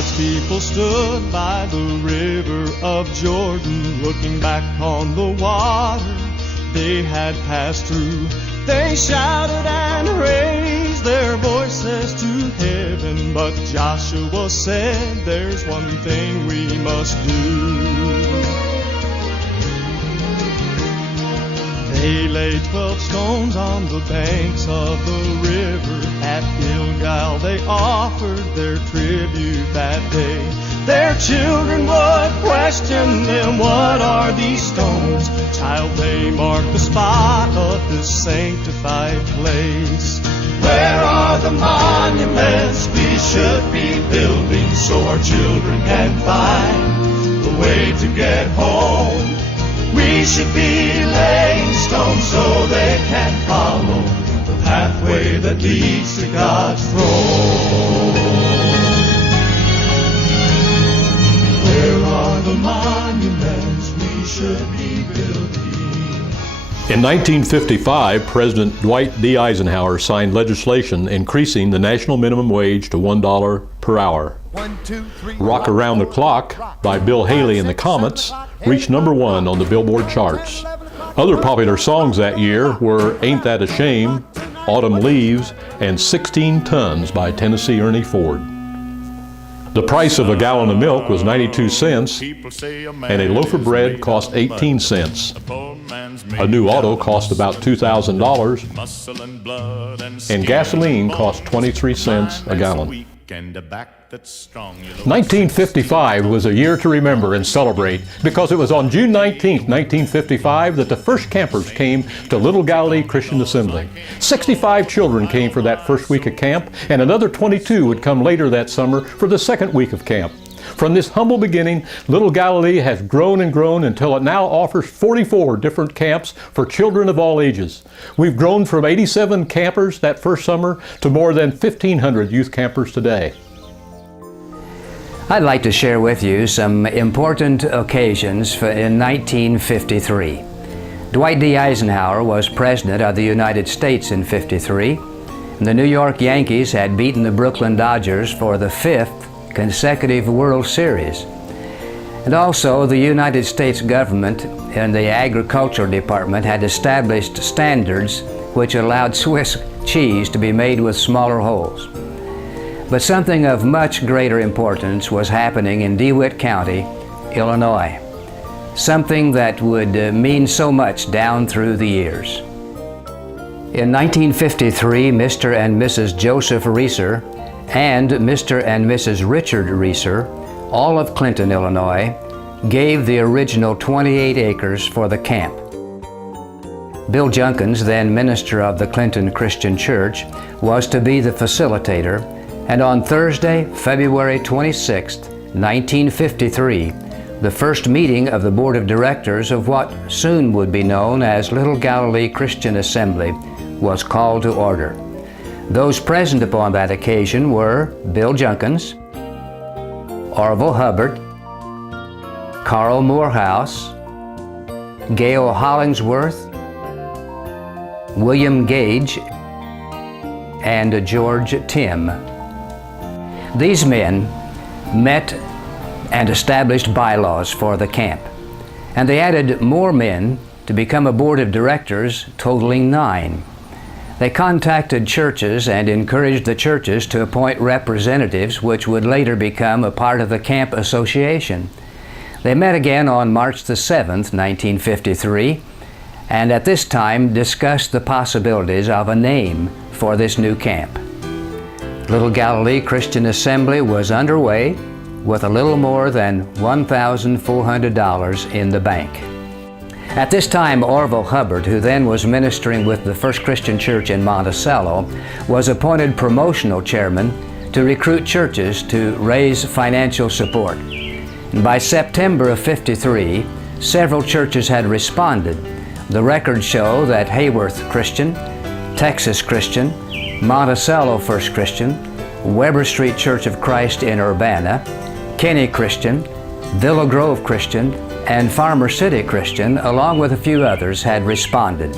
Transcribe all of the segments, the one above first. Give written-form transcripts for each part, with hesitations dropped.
God's people stood by the river of Jordan, looking back on the water they had passed through. They shouted and raised their voices to heaven, but Joshua said, there's one thing we must do. They laid 12 stones on the banks of the river. At Gilgal they offered their tribute that day. Their children would question them, what are these stones? Child, they mark the spot of this sanctified place. Where are the monuments we should be building so our children can find the way to get home? We should be laying stones so they can follow the pathway that leads to God's throne. Where are the monuments we should be building? In 1955, President Dwight D. Eisenhower signed legislation increasing the national minimum wage to $1 per hour. Rock Around the Clock by Bill Haley and the Comets reached #1 on the Billboard charts. Other popular songs that year were Ain't That a Shame, Autumn Leaves, and 16 Tons by Tennessee Ernie Ford. The price of a gallon of milk was 92 cents, and a loaf of bread cost 18 cents. A new auto cost about $2,000, and gasoline cost 23 cents a gallon. 1955 was a year to remember and celebrate because it was on June 19, 1955 that the first campers came to Little Galilee Christian Assembly. 65 children came for that first week of camp, and another 22 would come later that summer for the second week of camp. From this humble beginning, Little Galilee has grown and grown until it now offers 44 different camps for children of all ages. We've grown from 87 campers that first summer to more than 1,500 youth campers today. I'd like to share with you some important occasions in 1953. Dwight D. Eisenhower was President of the United States in '53. The New York Yankees had beaten the Brooklyn Dodgers for the 5th consecutive World Series. And also, the United States government and the Agriculture Department had established standards which allowed Swiss cheese to be made with smaller holes. But something of much greater importance was happening in DeWitt County, Illinois. Something that would mean so much down through the years. In 1953, Mr. and Mrs. Joseph Reeser and Mr. and Mrs. Richard Reeser, all of Clinton, Illinois, gave the original 28 acres for the camp. Bill Junkins, then minister of the Clinton Christian Church, was to be the facilitator, and on Thursday, February 26, 1953, the first meeting of the Board of Directors of what soon would be known as Little Galilee Christian Assembly was called to order. Those present upon that occasion were Bill Junkins, Orville Hubbard, Carl Morehouse, Gail Hollingsworth, William Gage, and George Tim. These men met and established bylaws for the camp, and they added more men to become a board of directors totaling 9. They contacted churches and encouraged the churches to appoint representatives which would later become a part of the camp association. They met again on March the 7th, 1953, and at this time discussed the possibilities of a name for this new camp. Little Galilee Christian Assembly was underway with a little more than $1,400 in the bank. At this time, Orville Hubbard, who then was ministering with the First Christian Church in Monticello, was appointed promotional chairman to recruit churches to raise financial support. And by September of '53, several churches had responded. The records show that Hayworth Christian, Texas Christian, Monticello First Christian, Weber Street Church of Christ in Urbana, Kenny Christian, Villa Grove Christian, and Farmer City Christian, along with a few others, had responded.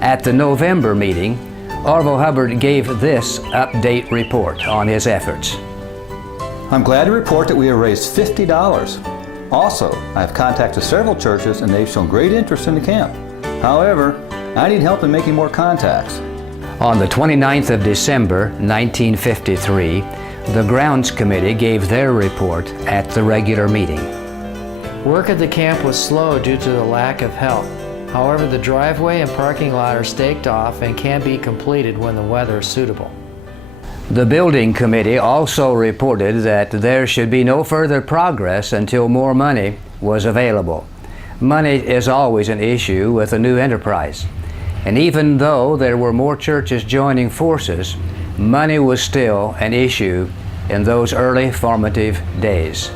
At the November meeting, Orville Hubbard gave this update report on his efforts. I'm glad to report that we have raised $50. Also, I have contacted several churches and they've shown great interest in the camp. However, I need help in making more contacts. On the 29th of December, 1953, the Grounds Committee gave their report at the regular meeting. Work at the camp was slow due to the lack of help. However, the driveway and parking lot are staked off and can be completed when the weather is suitable. The building committee also reported that there should be no further progress until more money was available. Money is always an issue with a new enterprise. And even though there were more churches joining forces, money was still an issue in those early formative days.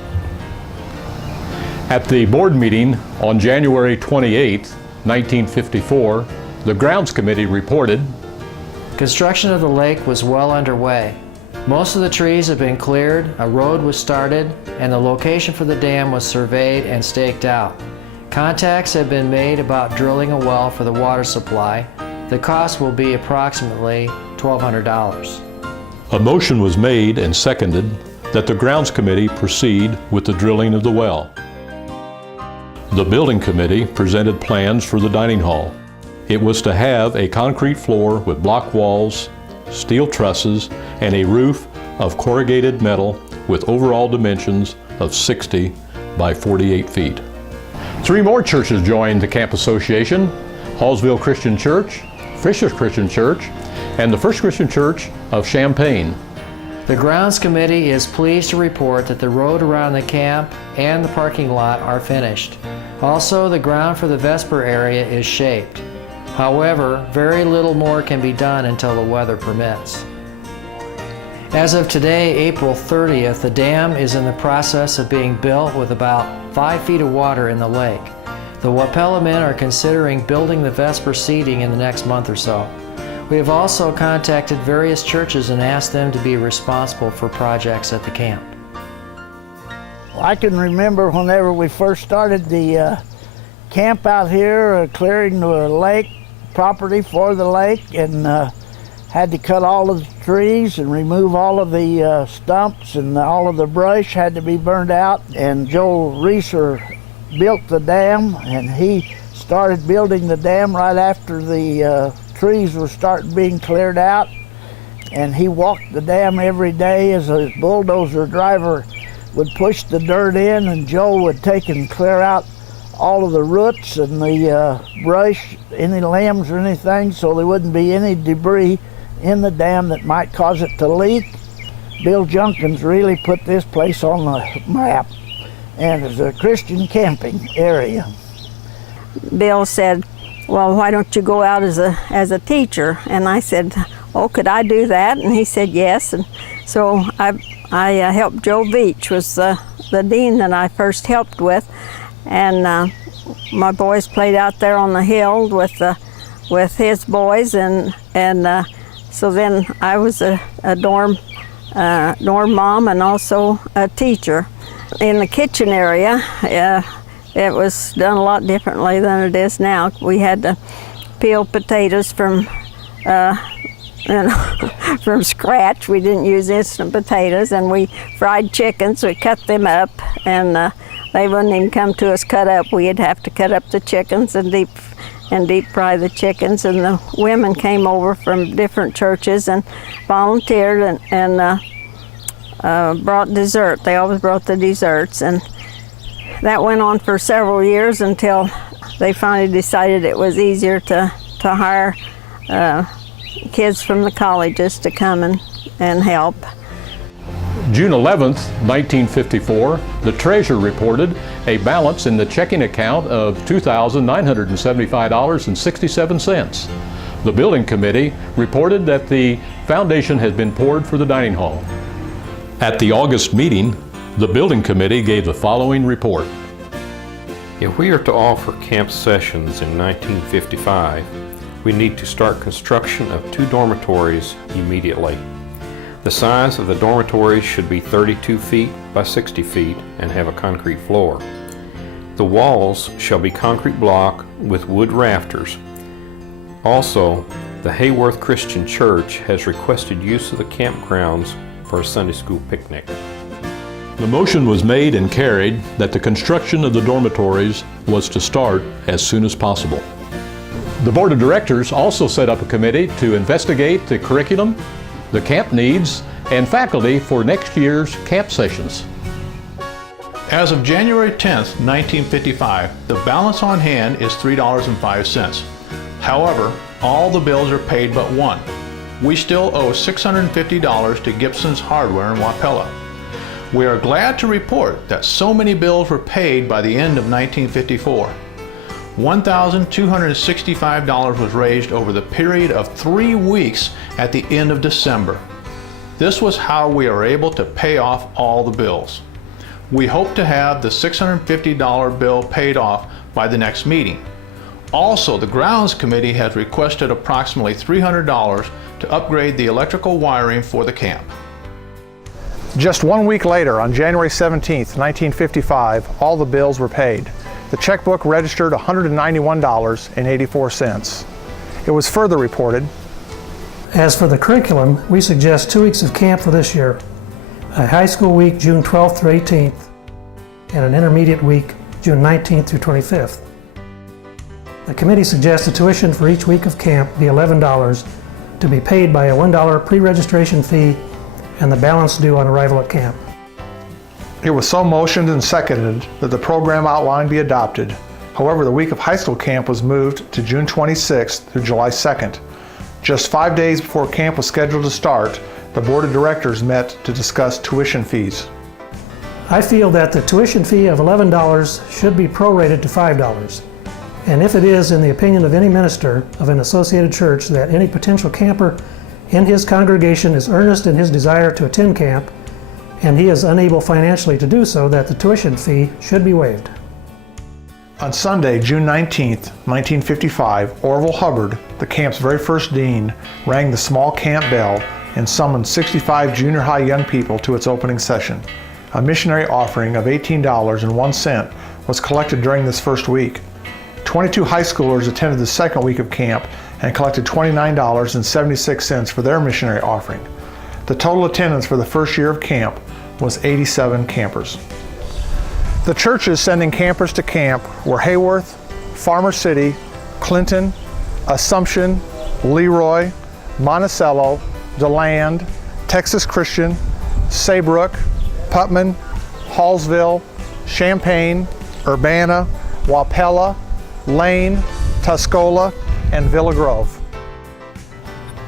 At the board meeting on January 28, 1954, the Grounds Committee reported, Construction of the lake was well underway. Most of the trees had been cleared, a road was started, and the location for the dam was surveyed and staked out. Contacts have been made about drilling a well for the water supply. The cost will be approximately $1,200. a motion was made and seconded that the Grounds Committee proceed with the drilling of the well. The Building Committee presented plans for the dining hall. It was to have a concrete floor with block walls, steel trusses, and a roof of corrugated metal with overall dimensions of 60 by 48 feet. 3 more churches joined the Camp Association: Hallsville Christian Church, Fisher Christian Church, and the First Christian Church of Champaign. The Grounds Committee is pleased to report that the road around the camp and the parking lot are finished. Also, the ground for the Vesper area is shaped. However, very little more can be done until the weather permits. As of today, April 30th, the dam is in the process of being built with about 5 feet of water in the lake. The Wapella men are considering building the Vesper seating in the next month or so. We have also contacted various churches and asked them to be responsible for projects at the camp. I can remember whenever we first started the camp out here, clearing the lake property for the lake, and had to cut all of the trees and remove all of the stumps, and all of the brush had to be burned out. And Joe Reeser built the dam, and he started building the dam right after the trees were starting being cleared out. And he walked the dam every day as a bulldozer driver would push the dirt in, and Joe would take and clear out all of the roots and the brush, any limbs or anything, so there wouldn't be any debris in the dam that might cause it to leak. Bill Junkins really put this place on the map, and it's a Christian camping area. Bill said, well, why don't you go out as a teacher? And I said, oh, could I do that? And he said yes. And so I helped Joe Veach, was the dean that I first helped with. And my boys played out there on the hill with his boys, and so then I was a dorm mom and also a teacher. In the kitchen area, it was done a lot differently than it is now. We had to peel potatoes from from scratch. We didn't use instant potatoes, and we fried chickens. We cut them up, and they wouldn't even come to us cut up. We'd have to cut up the chickens and deep fry the chickens. And the women came over from different churches and volunteered and brought dessert. They always brought the desserts, and that went on for several years until they finally decided it was easier to hire kids from the colleges to come and help. June 11th, 1954, the treasurer reported a balance in the checking account of $2,975.67. The building committee reported that the foundation had been poured for the dining hall. At the August meeting, the building committee gave the following report. If we are to offer camp sessions in 1955, we need to start construction of 2 dormitories immediately. The size of the dormitories should be 32 feet by 60 feet and have a concrete floor. The walls shall be concrete block with wood rafters. Also, the Hayworth Christian Church has requested use of the campgrounds for a Sunday school picnic. The motion was made and carried that the construction of the dormitories was to start as soon as possible. The Board of Directors also set up a committee to investigate the curriculum, the camp needs, and faculty for next year's camp sessions. As of January 10th, 1955, the balance on hand is $3.05. However, all the bills are paid but one. We still owe $650 to Gibson's Hardware in Wapella. We are glad to report that so many bills were paid by the end of 1954. $1,265 was raised over the period of 3 weeks at the end of December. This was how we are able to pay off all the bills. We hope to have the $650 bill paid off by the next meeting. Also, the Grounds Committee has requested approximately $300 to upgrade the electrical wiring for the camp. Just 1 week later, on January 17th, 1955, all the bills were paid. The checkbook registered $191.84. It was further reported, as for the curriculum, we suggest 2 weeks of camp for this year, a high school week June 12th through 18th, and an intermediate week June 19th through 25th. The committee suggests the tuition for each week of camp be $11 to be paid by a $1 pre-registration fee and the balance due on arrival at camp. it was so motioned and seconded that the program outline be adopted. However, the week of high school camp was moved to June 26th through July 2nd. Just 5 days before camp was scheduled to start, the Board of Directors met to discuss tuition fees. I feel that the tuition fee of $11 should be prorated to $5. And if it is, in the opinion of any minister of an associated church, that any potential camper in his congregation is earnest in his desire to attend camp, and he is unable financially to do so, that the tuition fee should be waived. On Sunday, June 19, 1955, Orville Hubbard, the camp's very first dean, rang the small camp bell and summoned 65 junior high young people to its opening session. A missionary offering of $18.01 was collected during this first week. 22 high schoolers attended the second week of camp and collected $29.76 for their missionary offering. The total attendance for the first year of camp was 87 campers. The churches sending campers to camp were Hayworth, Farmer City, Clinton, Assumption, Leroy, Monticello, DeLand, Texas Christian, Saybrook, Putman, Hallsville, Champaign, Urbana, Wapella, Lane, Tuscola, and Villa Grove.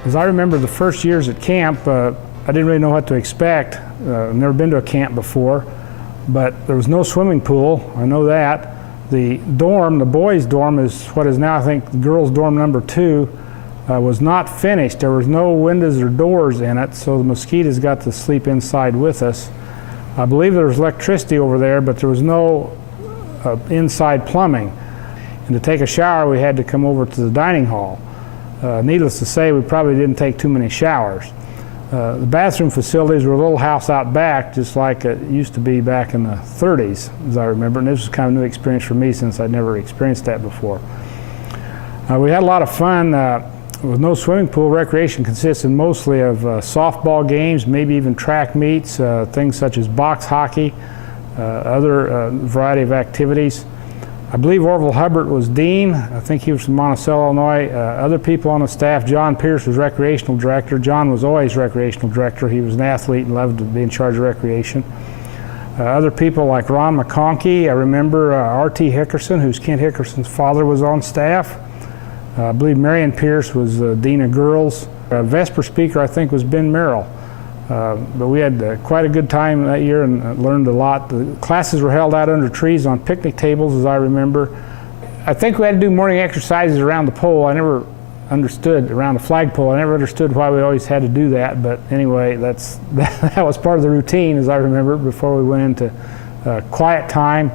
As I remember the first years at camp, I didn't really know what to expect. I've never been to a camp before, but there was no swimming pool, I know that. The dorm, the boys' dorm, is what is now I think the girls' dorm number 2, was not finished. There was no windows or doors in it, so the mosquitoes got to sleep inside with us. I believe there was electricity over there, but there was no inside plumbing. And to take a shower, we had to come over to the dining hall. Needless to say, we probably didn't take too many showers. The bathroom facilities were a little house out back, just like it used to be back in the 30s, as I remember, and this was kind of a new experience for me since I'd never experienced that before. We had a lot of fun. With no swimming pool, recreation consisted mostly of softball games, maybe even track meets, things such as box hockey, other variety of activities. I believe Orville Hubbard was dean. I think he was from Monticello, Illinois. Other people on the staff, John Pierce was recreational director. John was always recreational director. He was an athlete and loved to be in charge of recreation. Other people like Ron McConkey. I remember R.T. Hickerson, who's Kent Hickerson's father, was on staff. I believe Marion Pierce was dean of girls. Vesper speaker, I think, was Ben Merrill. But we had quite a good time that year and learned a lot. The classes were held out under trees on picnic tables, as I remember. I think we had to do morning exercises around the pole. I never understood, around the flagpole, I never understood why we always had to do that. But anyway, that was part of the routine, as I remember, before we went into quiet time.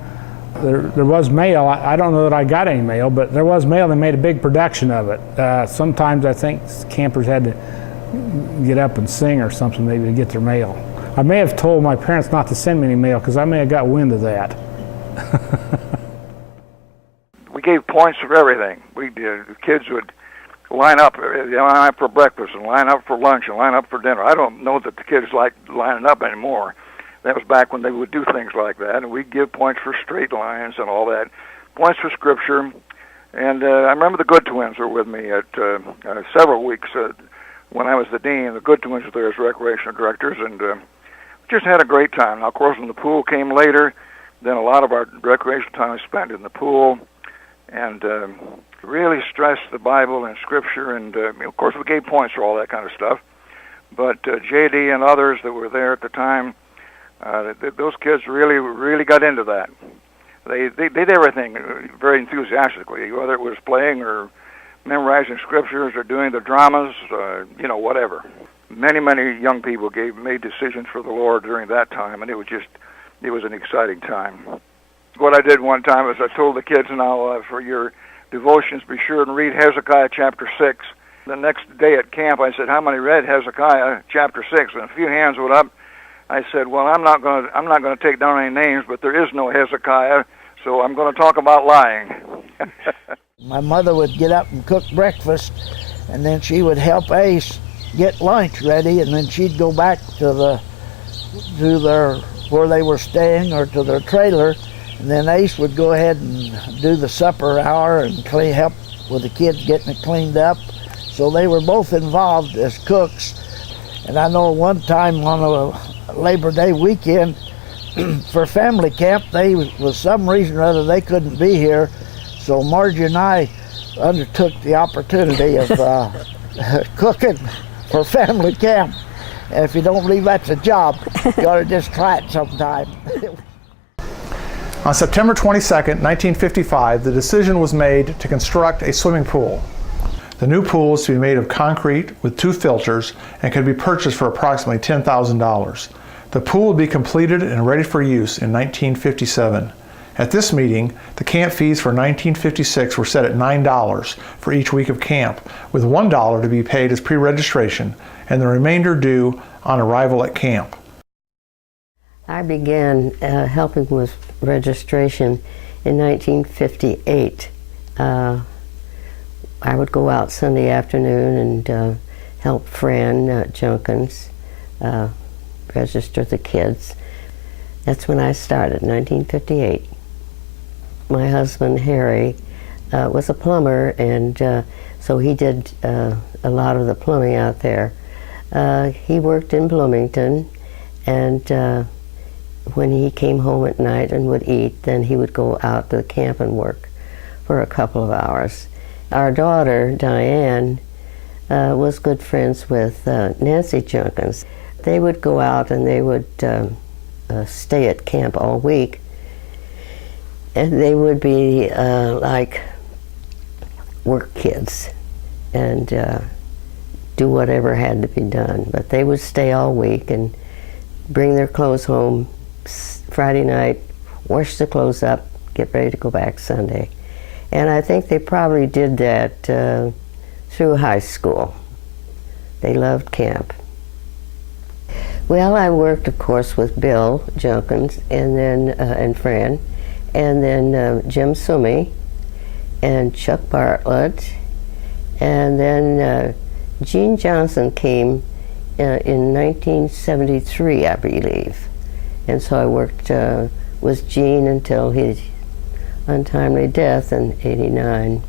There was mail. I don't know that I got any mail, but there was mail. They made a big production of it. Sometimes I think campers had to get up and sing or something maybe to get their mail. I may have told my parents not to send me any mail because I may have got wind of that. We gave points for everything. The kids would line up for breakfast and line up for lunch and line up for dinner. I don't know that the kids like lining up anymore. That was back when they would do things like that, and we'd give points for straight lines and all that, points for Scripture. And I remember the Good Twins were with me at several weeks when I was the dean. The Good Twins were there as recreational directors, and just had a great time. Now, of course, when the pool came later, then a lot of our recreational time was spent in the pool, and really stressed the Bible and Scripture, and of course we gave points for all that kind of stuff. But J.D. and others that were there at the time, those kids really got into that. They did everything very enthusiastically, whether it was playing or memorizing scriptures or doing the dramas, whatever. Many young people made decisions for the Lord during that time, and it was an exciting time. What I did one time is I told the kids, now for your devotions, be sure and read Hezekiah chapter 6. The next day at camp, I said, how many read Hezekiah chapter 6? And a few hands went up. I said, well, I'm not going to take down any names, but there is no Hezekiah, so I'm going to talk about lying. My mother would get up and cook breakfast, and then she would help Ace get lunch ready, and then she'd go back to their where they were staying or to their trailer, and then Ace would go ahead and do the supper hour and help with the kids getting it cleaned up. So they were both involved as cooks. And I know one time on a Labor Day weekend for family camp, for some reason or other, they couldn't be here. So Margie and I undertook the opportunity of cooking for family camp. And if you don't believe that's a job, you ought to just try it sometime. On September 22nd, 1955, the decision was made to construct a swimming pool. The new pool is to be made of concrete with 2 filters and could be purchased for approximately $10,000. The pool would be completed and ready for use in 1957. At this meeting, the camp fees for 1956 were set at $9 for each week of camp, with $1 to be paid as pre-registration and the remainder due on arrival at camp. I began helping with registration in 1958. I would go out Sunday afternoon and help Fran Junkins register the kids. That's when I started, 1958. My husband, Harry, was a plumber, and so he did a lot of the plumbing out there. He worked in Bloomington, and when he came home at night and would eat, then he would go out to the camp and work for a couple of hours. Our daughter, Diane, was good friends with Nancy Junkins. They would go out and they would stay at camp all week, and they would be like work kids and do whatever had to be done. But they would stay all week and bring their clothes home Friday night, wash the clothes up, get ready to go back Sunday. And I think they probably did that through high school. They loved camp. Well, I worked, of course, with Bill Junkins and then and Fran, and then Jim Summy and Chuck Bartlett, and then Gene Johnson came in 1973, I believe. And so I worked with Gene until his untimely death in '89.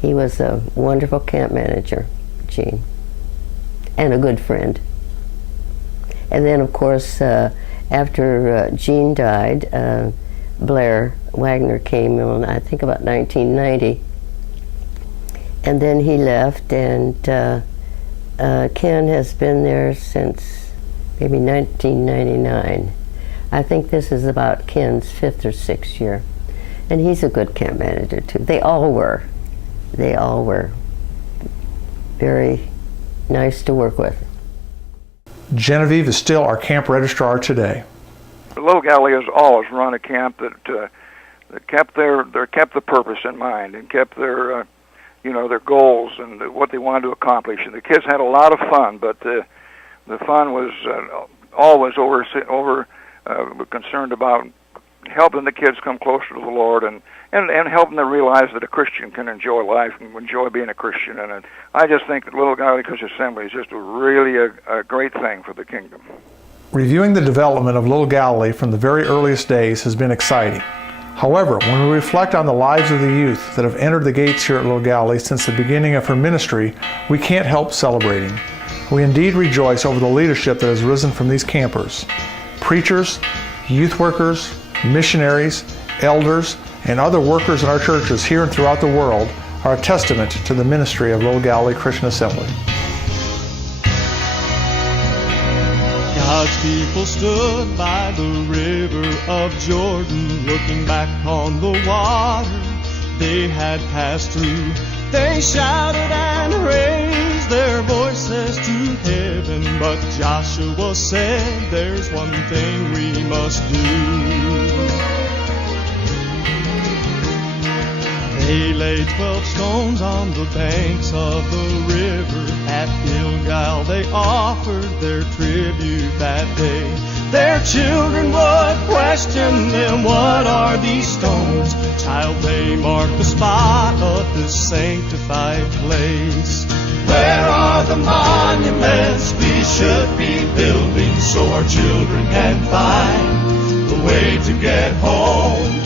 He was a wonderful camp manager, Gene, and a good friend. And then, of course, after Gene died, Blair Wagner came in, I think about 1990. And then he left, and Ken has been there since maybe 1999. I think this is about Ken's 5th or 6th year. And he's a good camp manager, too. They all were. They all were very nice to work with. Genevieve is still our camp registrar today. Little Galilee has always run a camp that kept the purpose in mind and kept their their goals and what they wanted to accomplish. And the kids had a lot of fun, but the fun was always concerned about helping the kids come closer to the Lord and helping them realize that a Christian can enjoy life and enjoy being a Christian. And I just think that Little Galilee Christian Assembly is just really a great thing for the kingdom. Reviewing the development of Little Galilee from the very earliest days has been exciting. However, when we reflect on the lives of the youth that have entered the gates here at Little Galilee since the beginning of her ministry, we can't help celebrating. We indeed rejoice over the leadership that has risen from these campers. Preachers, youth workers, missionaries, elders, and other workers in our churches here and throughout the world are a testament to the ministry of Little Galilee Christian Assembly. God's people stood by the river of Jordan, looking back on the water they had passed through. They shouted and raised their voices to heaven, but Joshua said, "There's one thing we must do." They laid 12 stones on the banks of the river. At Gilgal they offered their tribute that day. Their children would question them, "What are these stones?" "Child, they mark the spot of this sanctified place. Where are the monuments we should be building so our children can find the way to get home?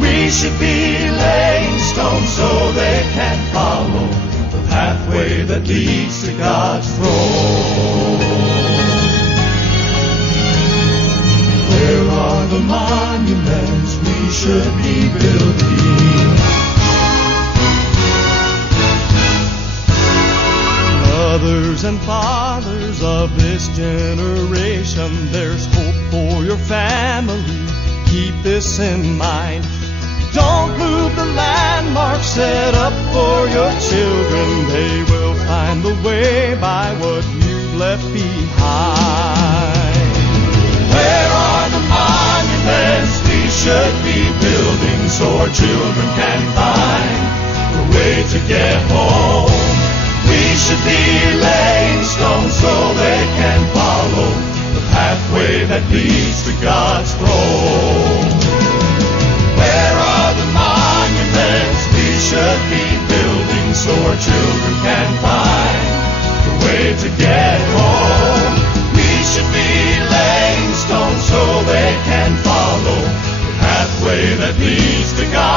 We should be laying stones so they can follow the pathway that leads to God's throne." Where are the monuments we should be building? Mothers and fathers of this generation, there's hope for your family. Keep this in mind. Don't move the landmarks set up for your children. They will find the way by what you've left behind. Where are the monuments we should be building so our children can find the way to get home? We should be laying stones so they can follow the pathway that leads to God's throne. Where are the monuments we should be building so our children can find the way to get home? We should be laying stones so they can follow the pathway that leads to God.